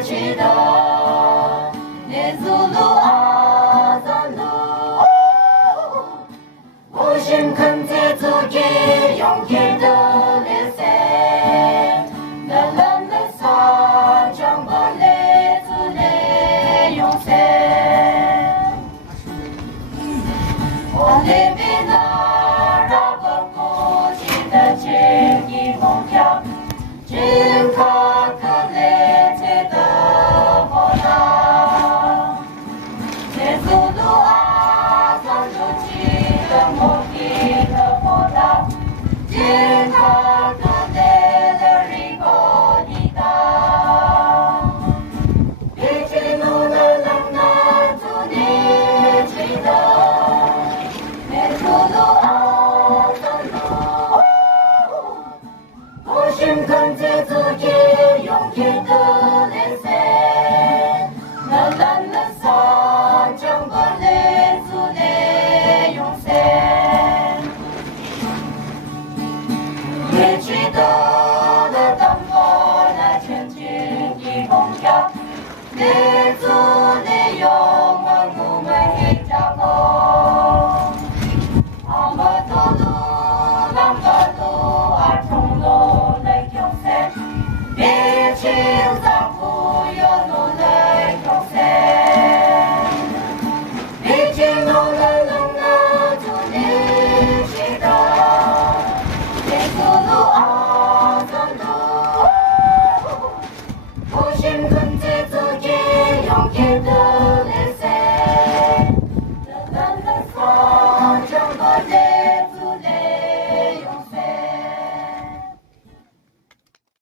记得年祖路阿赞路，我心肯在自己用气的烈色，那冷的沙将把泪子泪用色，我里面那绕个孤寂的情意梦飘，只靠可泪子的波浪，这速度啊，算出几个梦里的波浪，只靠可泪的离过你的，比起路的冷暖，祝你记得，这速度啊，算路。我心肯在自己用气的烈色，那蓝了沙将把泪子泪用色，也记得了当我那前进的梦想，泪子。